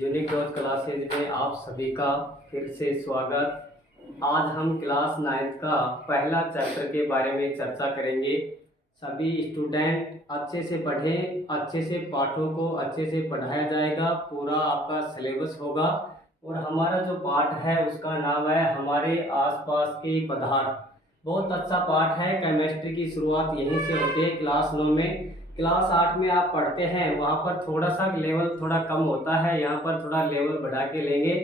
Unique dot classes में आप सभी का फिर से स्वागत। आज हम क्लास 9 का पहला चैप्टर के बारे में चर्चा करेंगे। सभी स्टूडेंट अच्छे से पढ़ें, अच्छे से पाठों को अच्छे से पढ़ाया जाएगा, पूरा आपका सिलेबस होगा। और हमारा जो पाठ है उसका नाम है हमारे आसपास के पदार्थ। बहुत अच्छा पाठ है। केमिस्ट्री की शुरुआत यहीं से होती है क्लास 9 में। क्लास 8 में आप पढ़ते हैं वहाँ पर थोड़ा सा लेवल थोड़ा कम होता है, यहाँ पर थोड़ा लेवल बढ़ा के लेंगे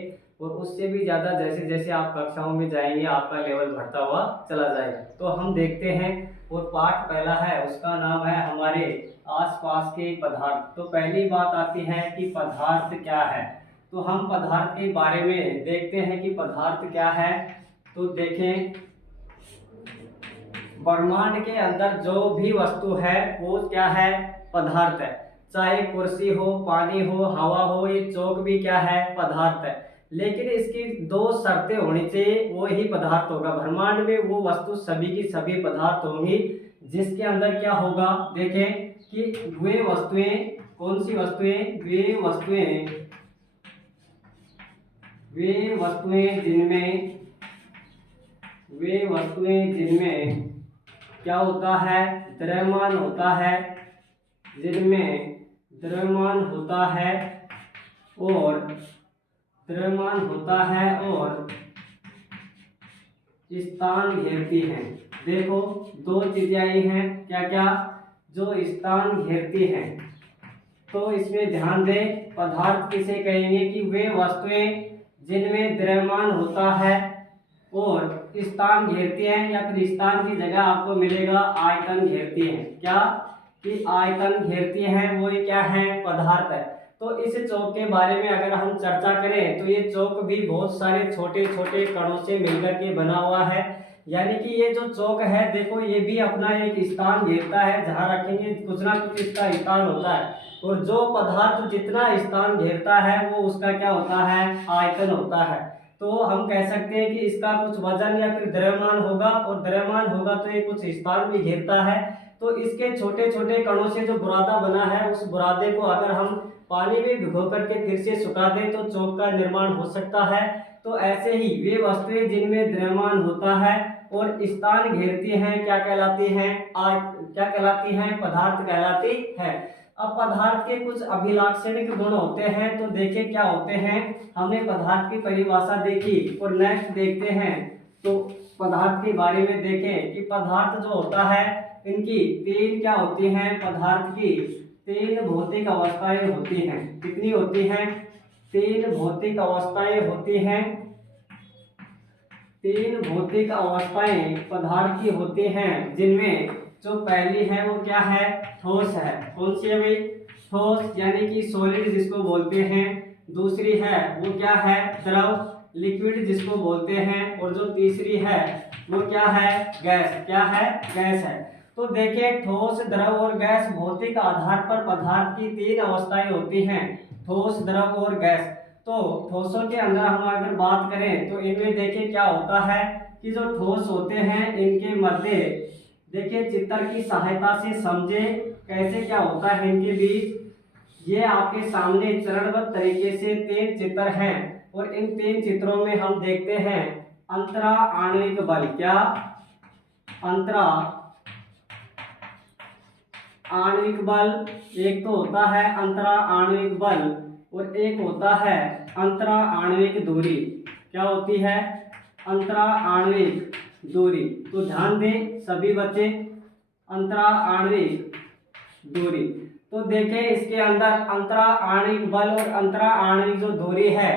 और उससे भी ज़्यादा जैसे जैसे आप कक्षाओं में जाएंगे आपका लेवल बढ़ता हुआ चला जाएगा। तो हम देखते हैं। और पाठ पहला है उसका नाम है हमारे आसपास के पदार्थ। तो पहली बात आती है कि पदार्थ क्या है। तो हम पदार्थ के बारे में देखते हैं कि पदार्थ क्या है। तो देखें, ब्रह्मांड के अंदर जो भी वस्तु है वो क्या है, पदार्थ है। चाहे कुर्सी हो, पानी हो, हवा हो, ये चौक भी क्या है, पदार्थ है। लेकिन इसकी दो शर्तें होनी चाहिए, वो ही पदार्थ होगा। ब्रह्मांड में वो वस्तु सभी की सभी पदार्थ होंगी जिसके अंदर क्या होगा, देखें कि वे वस्तुएं, कौन सी वस्तुएं, वे वस्तुएं जिनमें क्या होता है, द्रव्यमान होता है, जिनमें द्रव्यमान होता है और स्थान घेरती हैं। देखो दो चीजें आई हैं, क्या क्या, जो स्थान घेरती हैं। तो इसमें ध्यान दें, पदार्थ किसे कहेंगे कि वे वस्तुएं जिनमें द्रव्यमान होता है और स्थान घेरती हैं, या फिर स्थान की जगह आपको मिलेगा आयतन घेरती हैं। क्या कि आयतन घेरती हैं, वो क्या है, पदार्थ है। तो इस चौक के बारे में अगर हम चर्चा करें तो ये चौक भी बहुत सारे छोटे छोटे कणों से मिलकर के बना हुआ है। यानी कि ये जो चौक है, देखो ये भी अपना एक स्थान घेरता है, जहाँ रखेंगे कुछ ना कुछ इसका स्थान होता है। और जो पदार्थ जितना स्थान घेरता है वो उसका क्या होता है, आयतन होता है। तो हम कह सकते हैं कि इसका कुछ वजन या फिर द्रव्यमान होगा, और द्रव्यमान होगा तो ये कुछ स्थान भी घेरता है। तो इसके छोटे छोटे कणों से जो बुरादा बना है, उस बुरादे को अगर हम पानी में भिगो करके फिर से सुखा दें तो चौक का निर्माण हो सकता है। तो ऐसे ही वे वस्तुएं जिनमें द्रव्यमान होता है और स्थान घेरती हैं क्या कहलाती हैं, क्या कहलाती हैं, पदार्थ कहलाती है। अब पदार्थ के कुछ अभिलाक्षणिक गुण होते हैं, तो देखिए क्या होते हैं। हमने पदार्थ की परिभाषा देखी और नेक्स्ट देखते हैं। तो पदार्थ के बारे में देखें कि पदार्थ जो होता है, इनकी तीन क्या होती हैं, पदार्थ की तीन भौतिक अवस्थाएं होती हैं। कितनी होती हैं, तीन भौतिक अवस्थाएं होती हैं। तीन भौतिक अवस्थाएं पदार्थ की होती हैं, जिनमें जो पहली है वो क्या है, ठोस है। कौन सी है भाई, ठोस, यानी कि सॉलिड जिसको बोलते हैं। दूसरी है वो क्या है, द्रव, लिक्विड जिसको बोलते हैं। और जो तीसरी है वो क्या है, गैस। क्या है, गैस है। तो देखिए ठोस, द्रव और गैस भौतिक आधार पर पदार्थ की तीन अवस्थाएं होती हैं, ठोस, द्रव और गैस। तो ठोसों के अंदर हम अगर बात करें तो इनमें देखिए क्या होता है कि जो ठोस होते हैं इनके मध्य, देखिए चित्र की सहायता से समझे कैसे क्या होता है इनके बीच। ये आपके सामने चरणबद्ध तरीके से तीन चित्र हैं, और इन तीन चित्रों में हम देखते हैं अंतरा आणविक बल। क्या, अंतरा आणविक बल। एक तो होता है अंतरा आणविक बल और एक होता है अंतरा आणविक दूरी। क्या होती है, अंतरा आणविक दूरी। तो ध्यान दें सभी बच्चे, अंतरा आणविक दूरी। तो देखें इसके अंदर अंतरा आणविक बल और अंतरा आणविक जो दूरी है,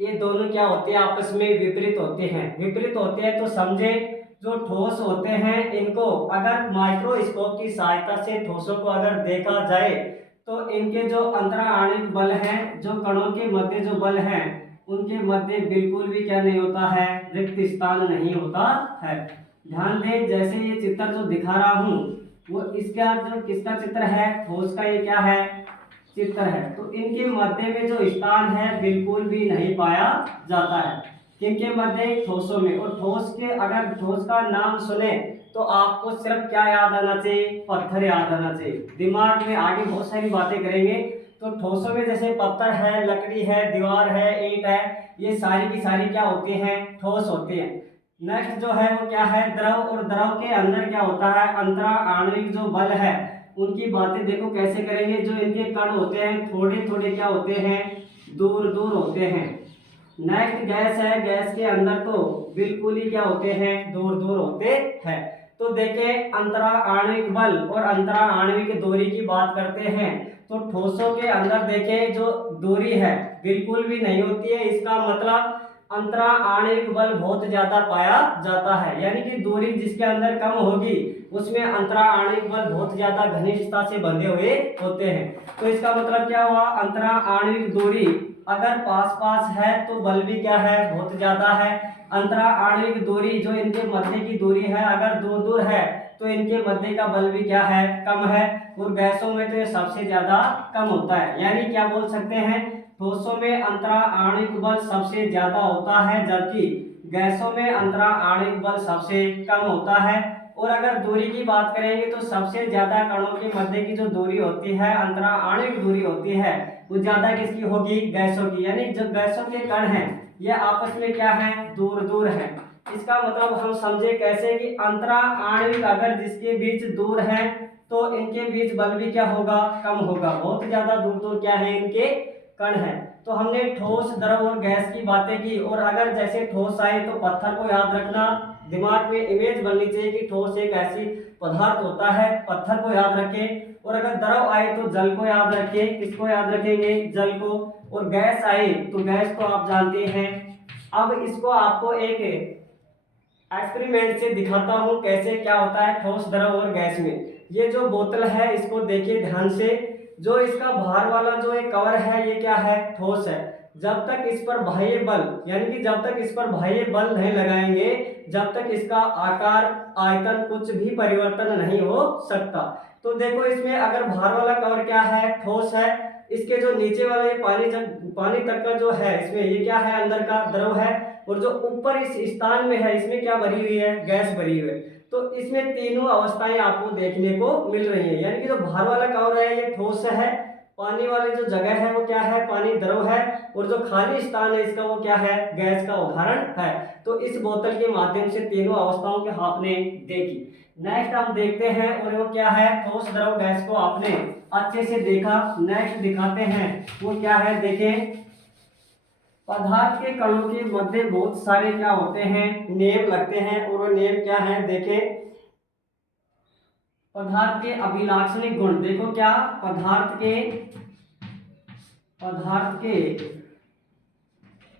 ये दोनों क्या होते हैं, आपस में विपरीत होते हैं। विपरीत होते हैं तो समझे, जो ठोस होते हैं इनको अगर माइक्रोस्कोप की सहायता से ठोसों को अगर देखा जाए तो इनके जो अंतरा आणविक बल हैं, जो कणों के मध्य जो बल हैं, उनके मध्य बिल्कुल भी क्या नहीं होता है, रिक्त स्थान नहीं होता है। ध्यान दें, जैसे ये चित्र जो दिखा रहा हूँ वो इसका जो किसका चित्र है, ठोस का ये क्या है, चित्र है। तो इनके मध्य में जो स्थान है बिल्कुल भी नहीं पाया जाता है। किनके मध्य, ठोसों में। और ठोस के, अगर ठोस का नाम सुने तो आपको सिर्फ क्या याद आना चाहिए, पत्थर याद आना चाहिए। दिमाग में आगे बहुत सारी बातें करेंगे तो ठोसों में जैसे पत्थर है, लकड़ी है, दीवार है, ईंट है, ये सारी की सारी क्या होती हैं, ठोस होती हैं। नेक्स्ट जो है वो क्या है, द्रव, और द्रव के अंदर क्या होता है, अंतरा आणविक जो बल है उनकी बातें देखो कैसे करेंगे। जो इनके कण होते हैं थोड़े थोड़े क्या होते हैं, दूर दूर होते हैं। नेक्स्ट गैस है, गैस के अंदर तो बिल्कुल ही क्या होते हैं, दूर दूर होते हैं। तो देखें अंतरा आणविक बल और अंतरा आणविक दूरी की बात करते हैं तो ठोसों के अंदर देखें जो दूरी है बिल्कुल भी नहीं होती है, इसका मतलब अंतरा आणविक बल बहुत ज्यादा पाया जाता है, यानी कि दूरी जिसके अंदर कम होगी उसमें अंतरा आणविक बल बहुत ज्यादा घनिष्ठता से बंधे हुए होते हैं। तो इसका मतलब क्या हुआ, अंतरा आणविक दूरी अगर पास पास है तो बल भी क्या है, बहुत ज्यादा है। अंतरा आणविक दूरी जो इनके मध्य की दूरी है अगर दूर दूर है तो इनके मध्य का बल भी क्या है, कम है। और गैसों में तो ये सबसे ज्यादा कम होता है, यानी क्या बोल सकते हैं, ठोसों में अंतरा आणविक बल सबसे ज्यादा होता है जबकि गैसों में अंतरा आणविक बल सबसे कम होता है। और अगर दूरी की बात करेंगे तो सबसे ज्यादा कणों के मध्य की जो दूरी होती है, अंतरा आणविक दूरी होती है, वो ज्यादा किसकी होगी, गैसों की। यानी जो गैसों के कण हैं ये आपस में क्या है, दूर दूर है। इसका मतलब हम समझे कैसे कि अंतरा आणविक अगर जिसके बीच दूर है तो इनके बीच बल भी क्या होगा, कम होगा, बहुत ज्यादा दूर दूर क्या है, इनके कण है। तो हमने ठोस, द्रव और गैस की बातें की। और अगर जैसे ठोस आए तो पत्थर को याद रखना, दिमाग में इमेज बननी चाहिए कि ठोस एक ऐसी पदार्थ होता है, पत्थर को याद रखें। और अगर द्रव आए तो जल को याद रखें, किसको याद रखेंगे, जल को। और गैस आए तो गैस को आप जानते हैं। अब इसको आपको एक एक्सपेरिमेंट से दिखाता हूं कैसे क्या होता है ठोस, द्रव और गैस में। ये जो बोतल है इसको देखिए ध्यान से, जो इसका बाहर वाला जो एक कवर है ये क्या है, ठोस है। जब तक इस पर बाह्य बल, यानी कि जब तक इस पर बाह्य बल नहीं लगाएंगे जब तक इसका आकार, आयतन कुछ भी परिवर्तन नहीं हो सकता। तो देखो इसमें अगर बाहर वाला कवर क्या है, ठोस है, इसके जो नीचे वाला ये पानी तक का जो है इसमें ये क्या है, अंदर का द्रव है। और जो ऊपर इस स्थान में है इसमें क्या भरी हुई है, गैस भरी हुई है। तो इसमें तीनों अवस्थाएं आपको देखने को मिल रही है, यानी कि जो बाहर वाला कवर है ये ठोस है, पानी वाली जो जगह है वो क्या है, पानी द्रव है, और जो खाली स्थान है इसका वो क्या है, गैस का उदाहरण है। तो इस बोतल के माध्यम से तीनों अवस्थाओं के आपने देखी। नेक्स्ट हम देखते हैं, और वो क्या है, ठोस, द्रव, गैस को आपने अच्छे से देखा। नेक्स्ट दिखाते हैं वो क्या है, देखें पदार्थ के कणों के मध्य बहुत सारे क्या होते हैं, नेम लगते हैं। और वो नेम क्या है, देखें पदार्थ के अभिलाक्षणिक गुण। देखो क्या, पदार्थ के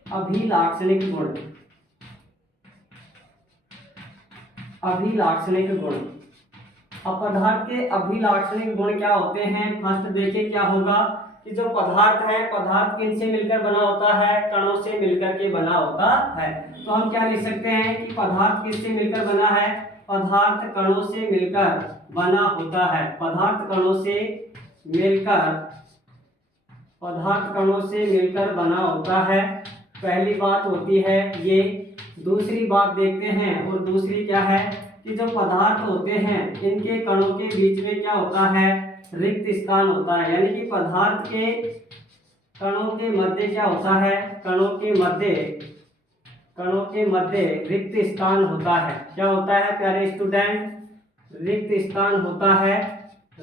अभिलाक्षणिक गुण, अभिलाक्षणिक गुण। अब पदार्थ के अभिलाक्षणिक गुण क्या होते हैं, फर्स्ट देखिए क्या होगा कि जो पदार्थ है, पदार्थ किन से मिलकर बना होता है, कणों से मिलकर के बना होता है। तो हम क्या लिख सकते हैं कि पदार्थ किससे मिलकर बना है, पदार्थ कणों से मिलकर बना होता है। पदार्थ कणों से मिलकर, पदार्थ कणों से मिलकर बना होता है, पहली बात होती है ये। दूसरी बात देखते हैं, और दूसरी क्या है कि जो पदार्थ होते हैं इनके कणों के बीच में क्या होता है, रिक्त स्थान होता है। यानी कि पदार्थ के कणों के मध्य क्या होता है, कणों के मध्य रिक्त स्थान होता है। क्या होता है प्यारे स्टूडेंट, रिक्त स्थान होता है,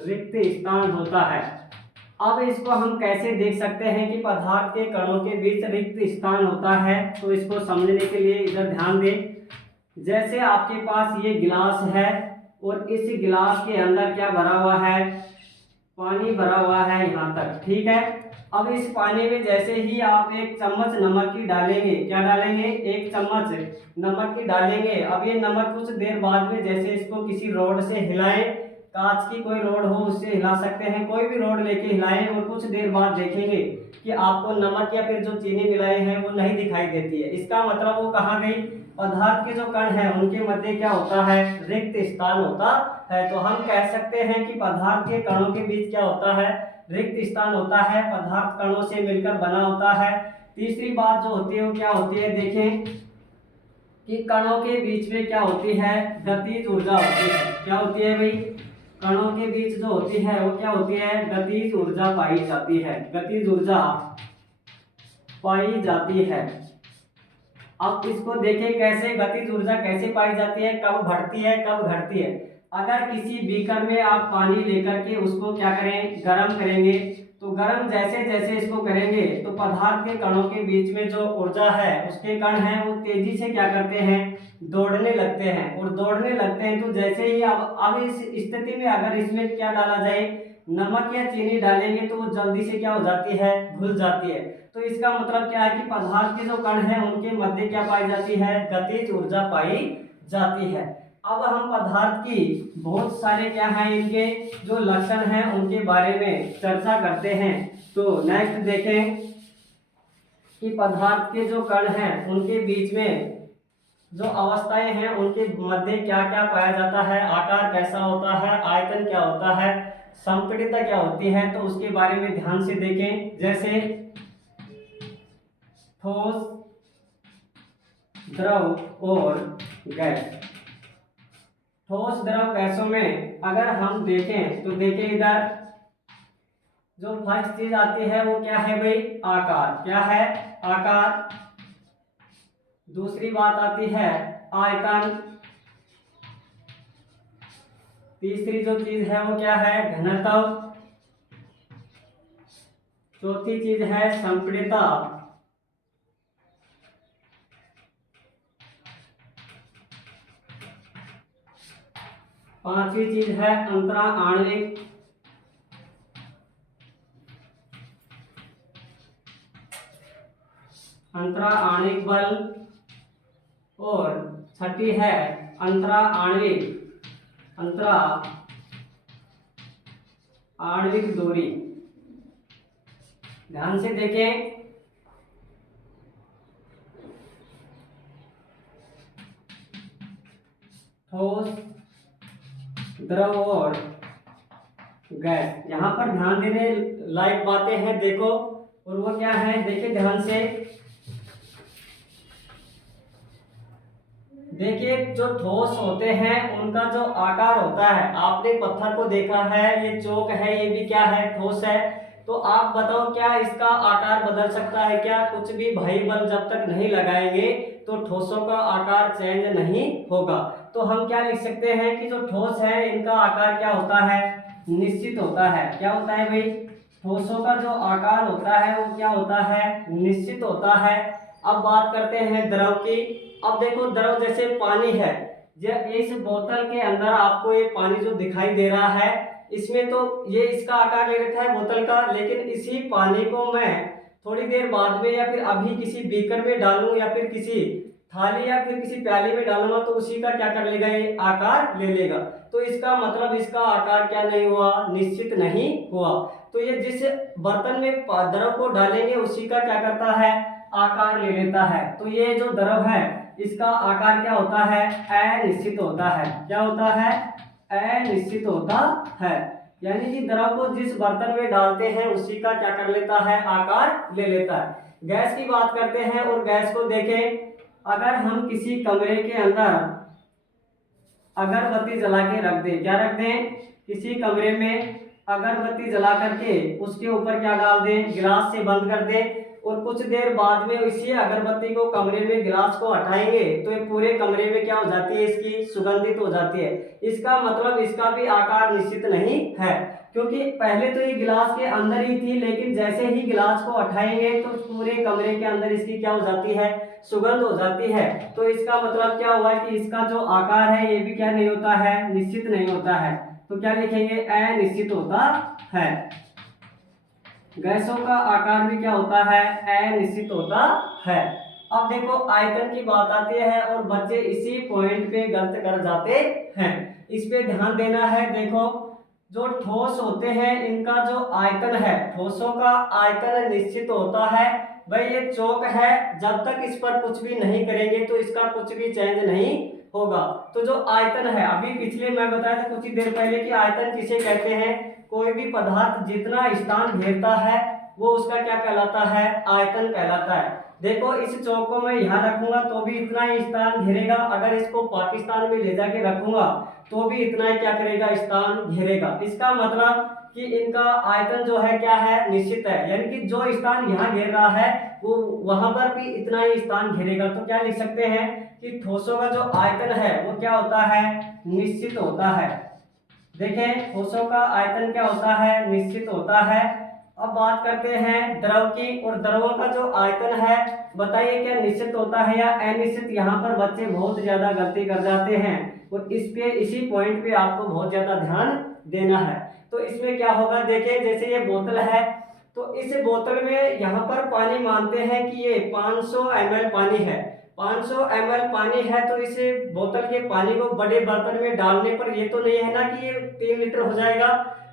रिक्त स्थान होता है। अब इसको हम कैसे देख सकते हैं कि पदार्थ के कणों के बीच रिक्त स्थान होता है, तो इसको समझने के लिए इधर ध्यान दें। जैसे आपके पास ये गिलास है और इस गिलास के अंदर क्या भरा हुआ है, पानी भरा हुआ है यहाँ तक, ठीक है। अब इस पानी में जैसे ही आप एक चम्मच नमक की डालेंगे, क्या डालेंगे, एक चम्मच नमक की डालेंगे। अब ये नमक कुछ देर बाद में जैसे इसको किसी रोड से हिलाएं, कांच की कोई रोड हो उससे हिला सकते हैं, कोई भी रोड लेके हिलाएं, और कुछ देर बाद देखेंगे कि आपको नमक या फिर जो चीनी मिलाई है वो नहीं दिखाई देती है। इसका मतलब वो कहाँ गई, पदार्थ के जो कण हैं उनके मध्य क्या होता है, रिक्त स्थान होता है। तो हम कह सकते हैं कि पदार्थ के कणों के बीच क्या होता है, रिक्त स्थान होता है, पदार्थ कणों से मिलकर बना होता है। तीसरी बात जो होती है वो क्या होती है, देखें कि कणों के बीच में क्या होती है, गतिज ऊर्जा होती है। क्या होती है भाई, कणों के बीच जो होती है वो क्या होती है, गतिज ऊर्जा पाई जाती है, गतिज ऊर्जा पाई जाती है। अब इसको देखें कैसे गतिज ऊर्जा कैसे पाई जाती है, कब बढ़ती है कब घटती है। अगर किसी बीकर में आप पानी लेकर के उसको क्या करें, गर्म करेंगे, तो गर्म जैसे जैसे इसको करेंगे तो पदार्थ के कणों के बीच में जो ऊर्जा है, उसके कण हैं वो तेजी से क्या करते हैं, दौड़ने लगते हैं। और दौड़ने लगते हैं तो जैसे ही अब इस स्थिति में अगर इसमें क्या डाला जाए, नमक या चीनी डालेंगे तो वो जल्दी से क्या हो जाती है, घुल जाती है। तो इसका मतलब क्या है कि पदार्थ के जो कण हैं उनके मध्य क्या पाई जाती है, गतिज ऊर्जा पाई जाती है। अब हम पदार्थ की बहुत सारे क्या हैं, इनके जो लक्षण हैं उनके बारे में चर्चा करते हैं। तो नेक्स्ट देखें कि पदार्थ के जो कण हैं उनके बीच में जो अवस्थाएं हैं उनके मध्य क्या क्या पाया जाता है, आकार कैसा होता है, आयतन क्या होता है, संपीड़ितता क्या होती है, तो उसके बारे में ध्यान से देखें। जैसे ठोस, द्रव और गैस। ठोस द्रव गैसों में अगर हम देखें तो देखिए इधर जो फर्स्ट चीज आती है वो क्या है भाई, आकार। क्या है, आकार। दूसरी बात आती है आयतन। तीसरी जो चीज है वो क्या है, घनत्व। चौथी चीज है संपीड़ितता। पांचवी चीज है अंतरा आणविक। अंतरा आणविक बल। और छठी है अंतरा आणविक, अंतरा आणविक दूरी। ध्यान से देखें, ठोस, द्रव और गैस। यहाँ पर ध्यान देने लायक बातें हैं, देखो। और वो क्या है, देखिए ध्यान से। देखिए जो ठोस होते हैं उनका जो आकार होता है, आपने पत्थर को देखा है, ये चौक है, ये भी क्या है, ठोस है। तो आप बताओ क्या इसका आकार बदल सकता है क्या, कुछ भी भाई बल जब तक नहीं लगाएंगे तो ठोसों का आकार चेंज नहीं होगा। तो हम क्या लिख सकते हैं कि जो ठोस है इनका आकार क्या होता है, निश्चित होता है। क्या होता है भाई, ठोसों का जो आकार होता है वो क्या होता है, निश्चित होता है। अब बात करते हैं द्रव की। अब देखो द्रव जैसे पानी है, इस बोतल के अंदर आपको ये पानी जो दिखाई दे रहा है, इसमें तो ये इसका आकार ले रखा है बोतल का, लेकिन इसी पानी को मैं थोड़ी देर बाद में या फिर अभी किसी बीकर में डालूं या फिर किसी थाली या फिर किसी प्याली में डालूंगा तो उसी का क्या कर लेगा, ये आकार ले लेगा। तो इसका मतलब इसका आकार क्या नहीं हुआ, निश्चित नहीं हुआ। तो ये जिस बर्तन में द्रव को डालेंगे उसी का क्या करता है, आकार ले लेता है। तो ये जो द्रव है इसका आकार क्या होता है, अनिश्चित होता है। क्या होता है, अनिश्चित होता है। यानी कि द्रव को जिस बर्तन में डालते हैं उसी का क्या कर लेता है, आकार ले लेता है। गैस की बात करते हैं और गैस को देखें। अगर हम किसी कमरे के अंदर अगरबत्ती जला के रख दें, क्या रख दें, किसी कमरे में अगरबत्ती जला करके उसके ऊपर क्या डाल दें, गिलास से बंद कर दें, और कुछ देर बाद में इसी अगरबत्ती को कमरे में गिलास को हटाएंगे तो ये पूरे कमरे में क्या हो जाती है, इसकी सुगंधित हो जाती है। इसका मतलब इसका भी आकार निश्चित नहीं है, क्योंकि पहले तो ये गिलास के अंदर ही थी, लेकिन जैसे ही गिलास को हटाएंगे तो पूरे कमरे के अंदर इसकी क्या हो जाती है, सुगंध हो जाती है। तो इसका मतलब क्या हुआ कि इसका जो आकार है ये भी क्या नहीं होता है, निश्चित नहीं होता है। तो क्या लिखेंगे, अनिश्चित होता है। गैसों का आकार भी क्या होता है, अनिश्चित होता है। अब देखो आयतन की बात आती है और बच्चे इसी पॉइंट पे गलत कर जाते हैं, इस पे ध्यान देना है। देखो जो ठोस होते हैं इनका जो आयतन है, ठोसों का आयतन निश्चित होता है। भाई ये चौक है, जब तक इस पर कुछ भी नहीं करेंगे तो इसका कुछ भी चेंज नहीं होगा। तो जो आयतन है, अभी पिछले मैं बताया था कुछ ही देर पहले कि आयतन किसे कहते हैं, कोई भी पदार्थ जितना स्थान घेरता है वो उसका क्या कहलाता है, आयतन कहलाता है। देखो इस चौक को मैं यहाँ रखूंगा तो भी इतना ही स्थान घेरेगा, अगर इसको पाकिस्तान में ले जाके रखूंगा तो भी इतना ही क्या करेगा, स्थान घेरेगा। इसका मतलब कि इनका आयतन जो है क्या है, निश्चित है, यानी कि जो स्थान यहाँ घेर रहा है वो वहां पर भी इतना ही स्थान घेरेगा। तो क्या लिख सकते हैं कि ठोसों का जो आयतन है वो क्या होता है, निश्चित होता है। देखें ठोसों का आयतन क्या होता है, निश्चित होता है। अब बात करते हैं द्रव की, और द्रवों का जो आयतन है बताइए क्या निश्चित होता है या अनिश्चित। यहाँ पर बच्चे बहुत ज्यादा गलती कर जाते हैं और इसी पॉइंट पे आपको बहुत ज्यादा ध्यान देना है। तो इसमें क्या होगा, देखिए जैसे ये बोतल है तो इस बोतल में यहाँ पर पानी मानते हैं कि ये 500 ml पानी है, 500 ml पानी है। तो इस बोतल के पानी को बड़े बर्तन में डालने पर ये तो नहीं है ना कि ये 3 लीटर हो जाएगा,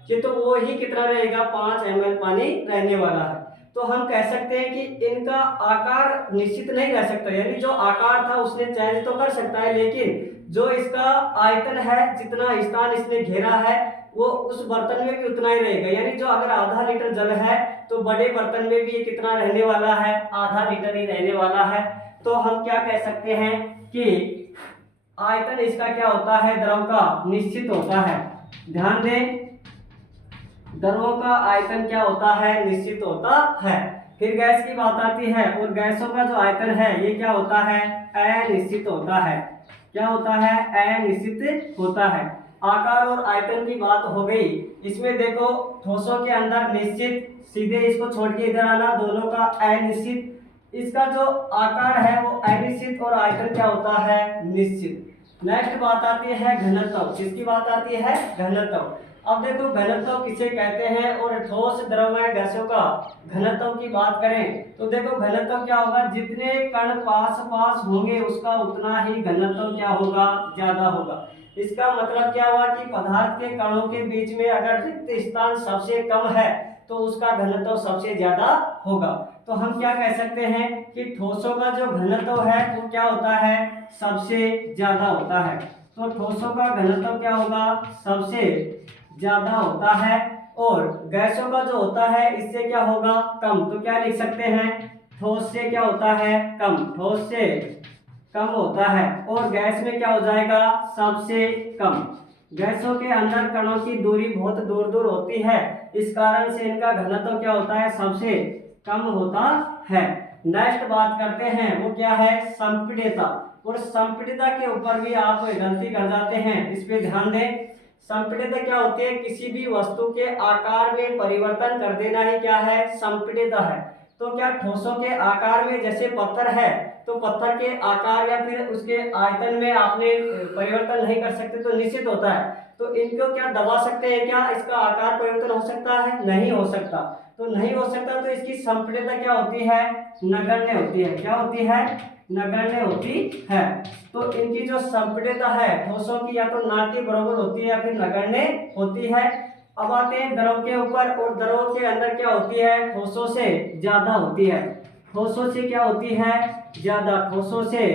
ये तो वो ही कितना रहेगा, 5 ml पानी रहने वाला है। तो हम कह सकते हैं कि इनका आकार निश्चित नहीं रह सकता, यानी जो आकार था उसने चेंज तो कर सकता है, लेकिन जो इसका आयतन है, जितना स्थान इसने घेरा है वो उस बर्तन में भी उतना ही रहेगा। यानी जो अगर आधा लीटर जल है तो बड़े बर्तन में भी ये कितना रहने वाला है, आधा लीटर ही रहने वाला है। तो हम क्या कह सकते हैं कि आयतन इसका क्या होता है, द्रव का निश्चित होता है। ध्यान दें द्रवों का आयतन क्या होता है, निश्चित होता है। फिर गैस की बात आती है, और गैसों का जो आयतन है ये क्या होता है, अनिश्चित होता है। क्या होता है, अनिश्चित होता है। आकार और आयतन की बात हो गई। इसमें देखो ठोसों के अंदर निश्चित, सीधे इसको छोड़ के इधर आना, दोनों का अनिश्चित। इसका जो आकार है वो अनिश्चित और आयतन क्या होता है, निश्चित। नेक्स्ट बात आती है घनत्व। किसकी बात आती है, घनत्व। अब देखो घनत्व किसे कहते हैं, और ठोस द्रव्य गैसों का घनत्व की बात करें तो देखो घनत्व क्या होगा, जितने कण पास पास होंगे उसका उतना ही घनत्व क्या होगा, ज्यादा होगा। इसका मतलब क्या हुआ कि पदार्थ के कणों के बीच में अगर रिक्त स्थान सबसे कम है तो उसका घनत्व सबसे ज्यादा होगा। तो हम क्या कह सकते हैं कि ठोसों का जो घनत्व है वो क्या होता है, सबसे ज्यादा होता है। तो ठोसों का घनत्व क्या होगा, सबसे ज्यादा होता है, और गैसों का जो होता है इससे क्या होगा, कम। तो क्या लिख सकते हैं, ठोस से क्या होता है, कम, ठोस से कम होता है। और गैस में क्या हो जाएगा, सबसे कम। गैसों के अंदर कणों की दूरी बहुत दूर दूर होती है, इस कारण से इनका घनत्व क्या होता है, सबसे कम होता है। नेक्स्ट बात करते हैं वो क्या है, संपीड़ितता। और संपीड़ितता के ऊपर भी आप गलती कर जाते हैं, इस पे ध्यान दें। संपीड़ितता क्या होती है, किसी भी वस्तु के आकार में परिवर्तन कर देना ही क्या है, संपीड़ितता है। तो क्या ठोसों के आकार में, जैसे पत्थर है तो पत्थर के आकार या फिर उसके आयतन में आपने परिवर्तन नहीं कर सकते तो निश्चित होता है। तो इनको क्या दबा सकते हैं, क्या इसका आकार परिवर्तन हो सकता है, नहीं हो सकता। तो नहीं हो सकता तो इसकी संपीड़ितता क्या होती है, नगण्य होती है। क्या होती है, नगण्य होती है। तो इनकी जो संपीड़ितता है ठोसों की, या तो ना के बराबर होती है या फिर नगण्य होती है। अब आते हैं द्रव के ऊपर, और द्रव के अंदर क्या होती है, ठोसों से ज्यादा होती है। ठोसों से क्या होती है, ज्यादा, ठोसों से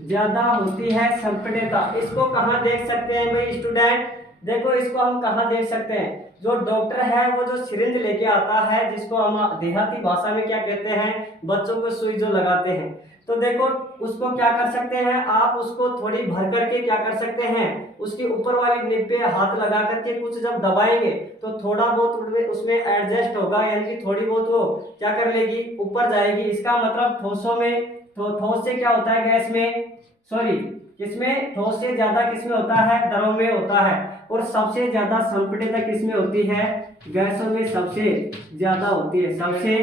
ज्यादा होती है संपीड़ितता। इसको कहाँ देख सकते हैं भाई स्टूडेंट, देखो इसको हम कहाँ देख सकते हैं, जो डॉक्टर है वो जो सिरिंज लेके आता है, जिसको हम देहाती भाषा में क्या कहते हैं, बच्चों को सुई जो लगाते हैं। तो देखो उसको क्या कर सकते हैं आप, उसको थोड़ी भर करके क्या कर सकते हैं, उसके ऊपर वाली निब पे हाथ लगा करके कुछ जब दबाएंगे तो थोड़ा बहुत उसमें एडजस्ट होगा, यानी कि थोड़ी बहुत वो क्या कर लेगी, ऊपर जाएगी। इसका मतलब ठोसों में, तो ठोस से क्या होता है, गैस में, सॉरी किसमें, ठोस से ज्यादा किसमें होता है, द्रव में होता है। और सबसे ज्यादा संपीड़ितता किसमें होती है, गैसों में सबसे ज्यादा होती है, सबसे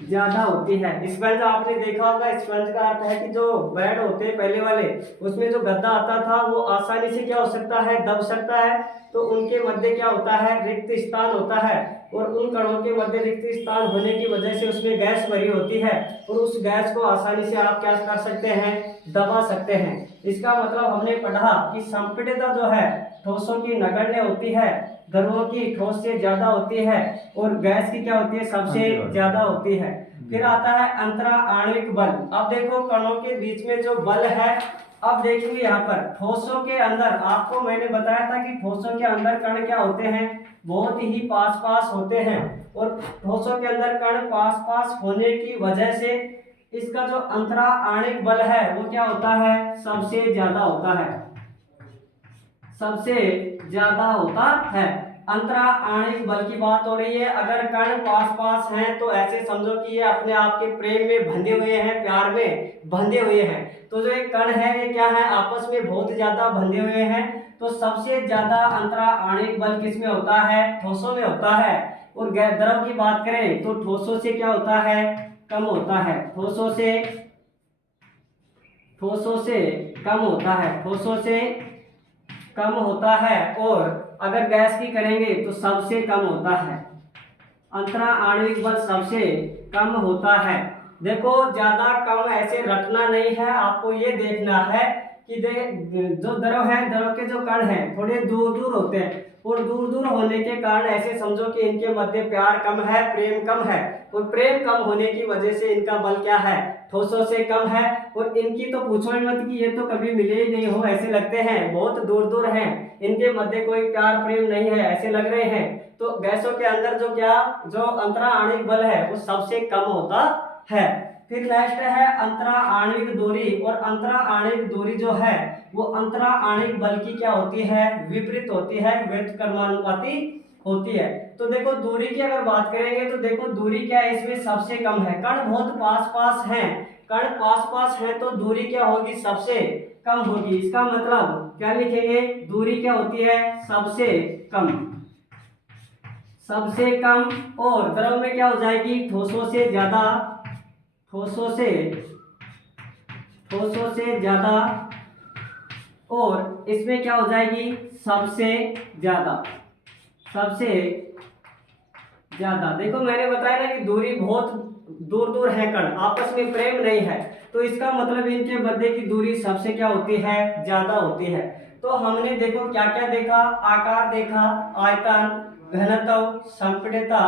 ज्यादा होती है। स्पंज आपने देखा होगा, स्पंज का अर्थ है कि जो बेड होते हैं पहले वाले, उसमें जो गद्दा आता था वो आसानी से क्या हो सकता है, दब सकता है। तो उनके मध्य क्या होता है, रिक्त स्थान होता है, और उन कणों के मध्य रिक्त स्थान होने की वजह से उसमें गैस भरी होती है, और उस गैस को आसानी से आप क्या कर सकते हैं, दबा सकते हैं। इसका मतलब हमने पढ़ा कि संपीड़ितता जो है ठोसों की नगण्य होती है, द्रवों की ठोस से ज्यादा होती है, और गैस की क्या होती है, सबसे ज्यादा होती है। फिर आता है अंतरा आणविक बल। अब देखो कणों के बीच में जो बल है, अब देखेंगे यहाँ पर ठोसों के अंदर, आपको मैंने बताया था कि ठोसों के अंदर कण क्या होते हैं, बहुत ही पास पास होते हैं, और ठोसों के अंदर कण पास पास होने की वजह से इसका जो अंतरा आणविक बल है वो क्या होता है, सबसे ज्यादा होता है, सबसे ज्यादा होता है। अंतरा आणविक बल की बात हो रही है। अगर कण पास पास हैं तो ऐसे समझो कि ये अपने आप के प्रेम में बंधे हुए हैं, प्यार में बंधे हुए हैं। तो जो एक कण है ये क्या है, आपस में बहुत ज्यादा बंधे हुए हैं। तो सबसे ज्यादा अंतरा आणविक बल किसमें होता है, ठोसों में होता है। और द्रव की बात करें तो ठोसों से क्या होता है, कम होता है। ठोसों से कम होता है, ठोसों से कम होता है। और अगर गैस की करेंगे तो सबसे कम होता है, अंतरा आणविक बल सबसे कम होता है। देखो ज्यादा कम ऐसे रटना नहीं है, आपको ये देखना है कि जो द्रव है, द्रव के जो कण हैं थोड़े दूर दूर होते हैं, और दूर दूर होने के कारण ऐसे समझो कि इनके मध्य प्यार कम है, प्रेम कम है। और प्रेम कम होने की वजह से इनका बल क्या है, ठोसों से कम है। और इनकी तो पूछो ही मत कि ये तो कभी मिले ही नहीं हो, ऐसे लगते हैं बहुत दूर दूर हैं, इनके मध्य कोई प्यार प्रेम नहीं है, ऐसे लग रहे हैं। तो गैसों के अंदर जो अंतरा आणविक बल है वो सबसे कम होता है। फिर नेक्स्ट है अंतरा आणविक दूरी। और अंतरा आणविक दूरी जो है वो अंतरा आणविक बल की क्या होती है, विपरीत होती है, व्युत्क्रमानुपाती होती है। तो देखो दूरी की अगर बात करेंगे तो देखो दूरी क्या है, इसमें सबसे कम है। कण बहुत पास पास हैं, कण पास पास है तो दूरी क्या होगी, सबसे कम होगी। इसका मतलब क्या लिखेंगे, दूरी क्या होती है, सबसे कम, सबसे कम। और द्रव में क्या हो जाएगी, ठोसों से ज्यादा, ठोसों से ज्यादा। और इसमें क्या हो जाएगी, सबसे ज्यादा, सबसे ज्यादा। देखो मैंने बताया ना कि दूरी बहुत दूर दूर है, कण आपस में प्रेम नहीं है, तो इसका मतलब इनके मध्य की दूरी सबसे क्या होती है, ज्यादा होती है। तो हमने देखो क्या क्या देखा, आकार देखा, आयतन, घनत्व, संपीड़ितता,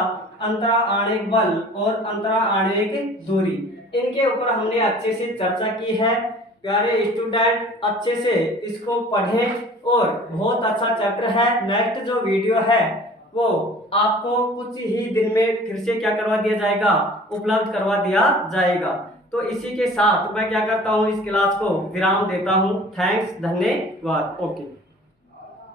अंतरा आणविक बल और अंतरा आणविक दूरी, इनके ऊपर हमने अच्छे से चर्चा की है। प्यारे स्टूडेंट अच्छे से इसको पढ़ें, और बहुत अच्छा चैप्टर है। नेक्स्ट जो वीडियो है वो आपको कुछ ही दिन में फिर से क्या करवा दिया जाएगा, उपलब्ध करवा दिया जाएगा। तो इसी के साथ मैं क्या करता हूँ, इस क्लास को विराम देता हूँ। थैंक्स, धन्यवाद, ओके।